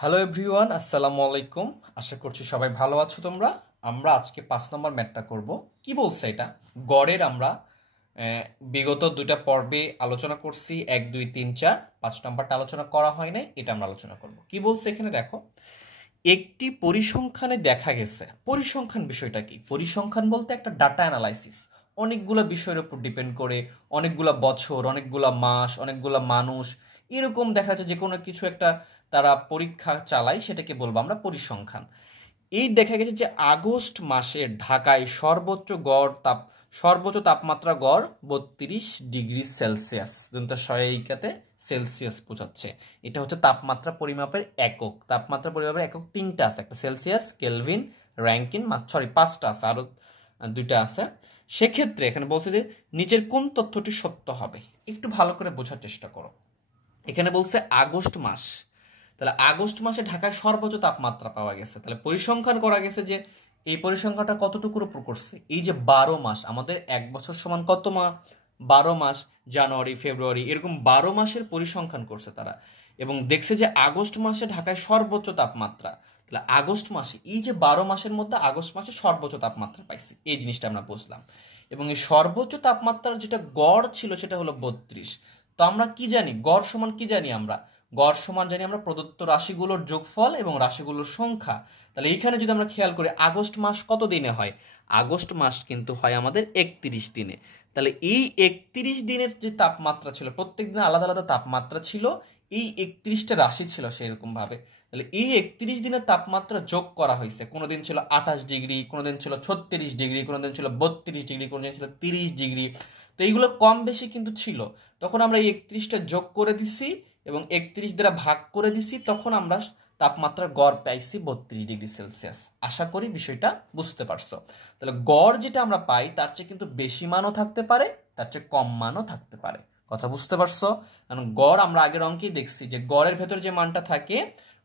Hello everyone, আসসালামু আলাইকুম। আশা করছি সবাই ভালো আছো তোমরা। আমরা আজকে 5 নম্বর ম্যাথটা করব। কি বলছে এটা? গড়ের আমরা বিগত দুইটা পর্বে আলোচনা করছি, 1 2 3 4। 5 নম্বরটা আলোচনা করা হয় নাই, এটা আমরা আলোচনা করব। কি বলছে এখানে দেখো, একটি পরিসংখ্যানে দেখা গেছে। পরিসংখ্যান বিষয়টা কি? পরিসংখ্যান বলতে একটা ডাটা অ্যানালাইসিস, অনেকগুলো বিষয়ের উপর ডিপেন্ড করে, অনেকগুলা বছর, অনেকগুলা মাস, অনেকগুলা মানুষ, এরকম দেখা যায় যে কোনো কিছু একটা তারা পরীক্ষা চালায়, সেটাকে বলবো আমরা পরিসংখ্যান। এই দেখা গেছে যে আগস্ট মাসে ঢাকায় সর্বোচ্চ তাপমাত্রা গড় 32 ডিগ্রি সেলসিয়াস। সহায়িকাতে সেলসিয়াস বোঝাচ্ছে। এটা হচ্ছে তাপমাত্রা পরিমাপের একক। তাপমাত্রা পরিমাপের একক তিনটা আছে, একটা সেলসিয়াস, কেলভিন, র্যাঙ্কিন, সরি 5টা আছে, আরো দুইটা আছে। সেক্ষেত্রে এখানে বলছে যে নিচের কোন তথ্যটি সত্য হবে। একটু ভালো করে বোঝার চেষ্টা করো। এখানে বলছে আগস্ট মাস, তাহলে আগস্ট মাসে ঢাকায় সর্বোচ্চ তাপমাত্রা পাওয়া গেছে। তাহলে পরিসংখ্যান করা গেছে যে এই পরিসংখ্যানটা কতটুকুর উপর করছে। এই যে 12 মাস, আমাদের এক বছর সমান কত মাস? 12 মাস। জানুয়ারি, ফেব্রুয়ারি, এরকম 12 মাসের পরিসংখ্যান করছে তারা, এবং দেখছে যে আগস্ট মাসে ঢাকায় সর্বোচ্চ তাপমাত্রা। তাহলে আগস্ট মাসে, এই যে 12 মাসের মধ্যে আগস্ট মাসে সর্বোচ্চ তাপমাত্রা পাইছি, এই জিনিসটা আমরা বুঝলাম। এবং এই সর্বোচ্চ তাপমাত্রার যেটা গড় ছিল সেটা হলো 32। তো আমরা কি জানি গড় সমান? কি জানি আমরা? গড় সমান জানি আমরা প্রদত্ত রাশিগুলোর যোগফল এবং রাশিগুলোর সংখ্যা। তাহলে এইখানে যদি আমরা খেয়াল করি, আগস্ট মাস কত দিনে হয়? আগস্ট মাস কিন্তু হয় আমাদের 31 দিনে। তাহলে এই 31 দিনের যে তাপমাত্রা ছিল, প্রত্যেক দিন আলাদা আলাদা তাপমাত্রা ছিল, এই 31টা রাশি ছিল সেরকম ভাবে। তাহলে এই 31 দিনের তাপমাত্রা যোগ করা হয়েছে। কোনো দিন ছিল 28 ডিগ্রি, কোনো দিন ছিল 36 ডিগ্রি, কোনো দিন ছিল 32 ডিগ্রি, কোনো দিন ছিল 30 ডিগ্রি। তো এইগুলো কম বেশি কিন্তু ছিল। তখন আমরা এই 31টা যোগ করে দিছি এবং 31 দ্বারা ভাগ করে দিছি, তখন আমরা তাপমাত্রার গড় পাইছি 32 ডিগ্রি সেলসিয়াস। আশা করি বিষয়টা বুঝতে পারছো। তাহলে গড় যেটা আমরা পাই তার চেয়ে কিন্তু বেশি মানও থাকতে পারে, তার চেয়ে কম মানও থাকতে পারে। কথা বুঝতে পারছো? কারণ গড় আমরা আগের অঙ্কেই দেখছি যে গড়ের ভেতর যে মানটা থাকে,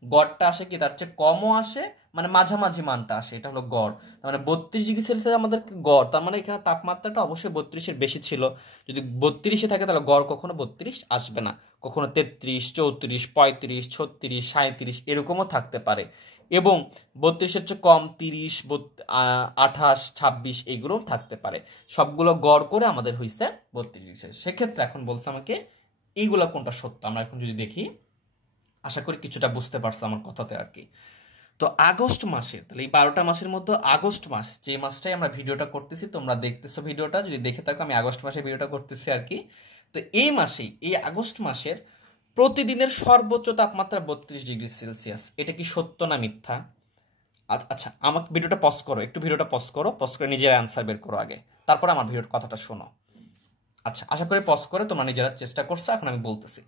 গড়টা আসে কি তার চেয়ে কমও আসে, মানে মাঝামাঝি মানটা আসে, এটা হলো গড়। তার মানে 32 ডিগ্রি সেলসিয়াস আমাদের গড়, তার মানে এখানে তাপমাত্রাটা অবশ্যই 32-এর বেশি ছিল। যদি 32-এ থাকে তাহলে গড় কখনো 32 আসবে না, কখনো 33, 34, 35, 36, 37 এরকমও থাকতে পারে। এবং 32-এর চেয়ে কম 30, 28, 26 এইগুলোও থাকতে পারে। সবগুলো গড় করে আমাদের হয়েছে 32 ডিগ্রি। সেক্ষেত্রে এখন বলছে আমাকে এইগুলা কোনটা সত্য। আমরা এখন যদি দেখি, আশা করি কিছুটা বুঝতে পারছো আমার কথাতে আর কি। তো আগস্ট মাসের, তাহলে এই 12টা মাসের মধ্যে আগস্ট মাস, যে মাসটাই আমরা ভিডিওটা করতেছি, তোমরা দেখতেছো ভিডিওটা, যদি দেখে থাকো আমি আগস্ট মাসে ভিডিওটা করতেছি আর কি। তো এই মাসেই, এই আগস্ট মাসের প্রতিদিনের সর্বোচ্চ তাপমাত্রা 32 ডিগ্রি সেলসিয়াস। এটা কি সত্য না মিথ্যা? আচ্ছা, আমাকে ভিডিওটা পজ করো, একটু ভিডিওটা পজ করো, পজ করে নিজের অ্যান্সার বের করো আগে, তারপর আমার ভিডিওর কথাটা শোনো। আচ্ছা, আশা করি পজ করে তোমরা নিজেরা চেষ্টা করছো। এখন আমি বলতেছি।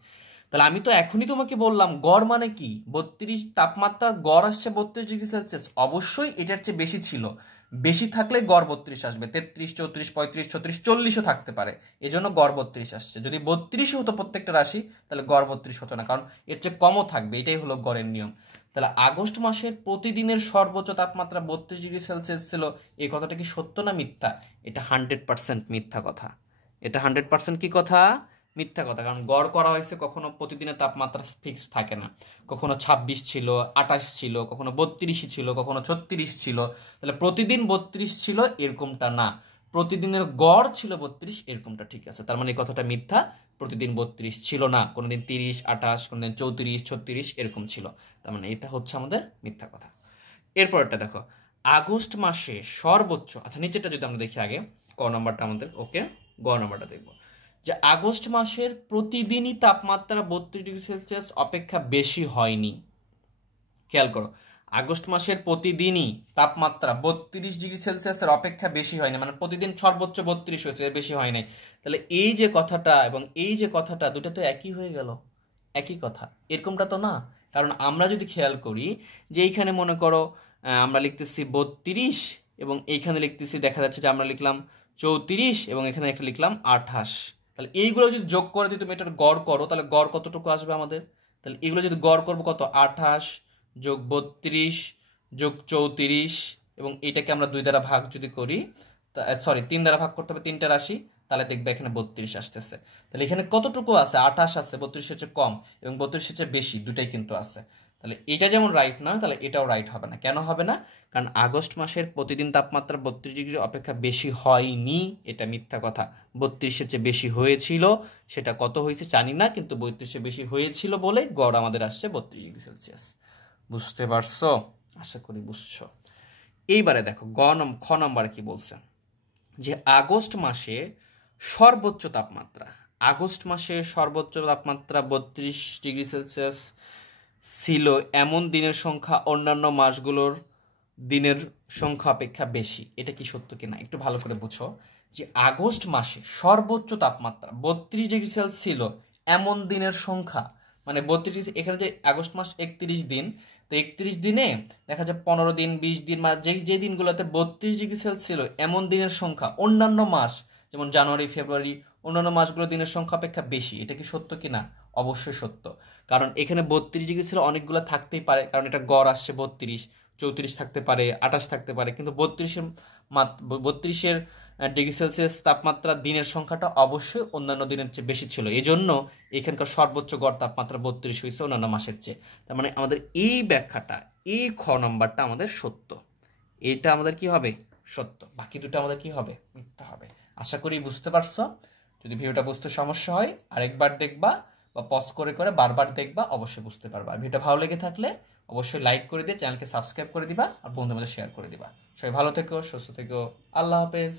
তাহলে আমি তো এখনই তোমাকে বললাম গড় মানে কি, 32 তাপমাত্রার গড় আসছে 32 ডিগ্রি সেলসিয়াস। অবশ্যই এটার চেয়ে বেশি ছিল, বেশি থাকলে গড় 32 আসবে। 33, 34, 35, 36, 40ও থাকতে পারে, এই জন্য গড় 32 আসছে। যদি 32 হতো প্রত্যেকটা রাশি, তাহলে গড় 32 হতো না, কারণ এর চেয়ে কমও থাকবে, এটাই হলো গড়ের নিয়ম। তাহলে আগস্ট মাসের প্রতিদিনের সর্বোচ্চ তাপমাত্রা 32 ডিগ্রি সেলসিয়াস ছিল, এই কথাটা কি সত্য না মিথ্যা? এটা 100% মিথ্যা কথা। এটা 100% কি কথা? মিথ্যা কথা। কারণ গড় করা হয়েছে, কখনো প্রতিদিনের তাপমাত্রা ফিক্স থাকে না। কখনো 26 ছিল, 28 ছিল, কখনো 32 ছিল, কখনো 36 ছিল। তাহলে প্রতিদিন 32 ছিল এরকমটা না, প্রতিদিনের গড় ছিল 32, এরকমটা ঠিক আছে। তার মানে এই কথাটা মিথ্যা, প্রতিদিন 32 ছিল না, কোনোদিন 30, 28, কোনোদিন 34, 36 এরকম ছিল। তার মানে এটা হচ্ছে আমাদের মিথ্যা কথা। এরপরটা দেখো, আগস্ট মাসে সর্বোচ্চ, আচ্ছা নিচেরটা যদি আমরা দেখি আগে, ক নাম্বারটা আমাদের ওকে, গ নাম্বারটা দেখবো যে আগস্ট মাসের প্রতিদিনই তাপমাত্রা 32 ডিগ্রি সেলসিয়াস অপেক্ষা বেশি হয়নি। খেয়াল করো, আগস্ট মাসের প্রতিদিনই তাপমাত্রা 32 ডিগ্রি সেলসিয়াসের অপেক্ষা বেশি হয়নি, মানে প্রতিদিন সর্বোচ্চ 32 হয়েছে, এর বেশি হয় নাই। তাহলে এই যে কথাটা এবং এই যে কথাটা, দুটো তো একই হয়ে গেল, একই কথা। এরকমটা তো না। কারণ আমরা যদি খেয়াল করি যে এইখানে মনে করো আমরা লিখতেছি 32, এবং এইখানে লিখতেছি, দেখা যাচ্ছে যে আমরা লিখলাম 34, এবং এখানে একটা লিখলাম 28। তাহলে এইগুলো যদি যোগ করে যদি তুমি এটার গড় করো, তাহলে গড় কতটুকু আসবে আমাদের? তাহলে এগুলো যদি গড় করবো কত, 28 যোগ 32 যোগ 34, এবং এটাকে আমরা 2 দ্বারা ভাগ যদি করি, সরি 3 দ্বারা ভাগ করতে হবে, 3টা রাশি, তাহলে দেখবে এখানে 32 আসতেছে। তাহলে এখানে কতটুকু আছে? 28 আছে, 32 হচ্ছে কম এবং 32 হচ্ছে বেশি, দুটাই কিন্তু আছে। তাহলে এটা যেমন রাইট নয়, তাহলে এটাও রাইট হবে না। কেন হবে না? কারণ আগস্ট মাসের প্রতিদিন তাপমাত্রা 32 ডিগ্রি অপেক্ষা বেশি হয়নি, এটা মিথ্যা কথা। 32-এর চেয়ে বেশি হয়েছিল, সেটা কত হয়েছে জানি না, কিন্তু 32-এর বেশি হয়েছিল বলে গড় আমাদের আসছে 32 ডিগ্রি সেলসিয়াস। বুঝতে পারছো? আশা করি বুঝছো। এইবারে দেখো খ নম্বরে কি বলছে, যে আগস্ট মাসে সর্বোচ্চ তাপমাত্রা, আগস্ট মাসে সর্বোচ্চ তাপমাত্রা 32 ডিগ্রি সেলসিয়াস ছিল এমন দিনের সংখ্যা অন্যান্য মাসগুলোর দিনের সংখ্যা অপেক্ষা বেশি। এটা কি সত্য কিনা একটু ভালো করে বুঝো, যে আগস্ট মাসে সর্বোচ্চ তাপমাত্রা 32 ডিগ্রি সেলসিয়াস ছিল এমন দিনের সংখ্যা, মানে 32, এখানে যে আগস্ট মাস 31 দিন, তো 31 দিনে দেখা যায় 15 দিন 20 দিন, যে দিনগুলোতে 32 ডিগ্রি সেলসিয়াস ছিল এমন দিনের সংখ্যা অন্যান্য মাস যেমন জানুয়ারি ফেব্রুয়ারি অন্যান্য মাসগুলো দিনের সংখ্যা অপেক্ষা বেশি। এটা কি সত্য কিনা? অবশ্যই সত্য, কারণ এখানে 32 ডিগ্রি ছিল অনেকগুলো থাকতেই পারে, কারণ এটা গড় আসছে 32, 34 থাকতে পারে, 28 থাকতে পারে, কিন্তু 32 ডিগ্রি সেলসিয়াস তাপমাত্রা দিনের সংখ্যাটা অবশ্যই অন্যান্য দিনের চেয়ে বেশি ছিল, এই জন্য এখানকার সর্বোচ্চ গড় তাপমাত্রা 32 হয়েছে অন্যান্য মাসের চেয়ে। তার মানে আমাদের এই ব্যাখ্যাটা, এই খ নম্বরটা আমাদের সত্য, এটা আমাদের কি হবে? সত্য। বাকি দুটো আমাদের কি হবে? মিথ্যা হবে। আশা করি বুঝতে পারছো। যদি ভিডিওটা বুঝতে সমস্যা হয় আরেকবার দেখবা বা পজ করে করে বারবার দেখবা, অবশ্যই বুঝতে পারবা। ভিডিওটা ভালো লেগে থাকলে অবশ্যই লাইক করে দিয়ে চ্যানেলকে সাবস্ক্রাইব করে দিবা আর বন্ধুদের মধ্যে শেয়ার করে দিবা। সবাই ভালো থেকো, সুস্থ থেকো, আল্লাহ হাফেজ।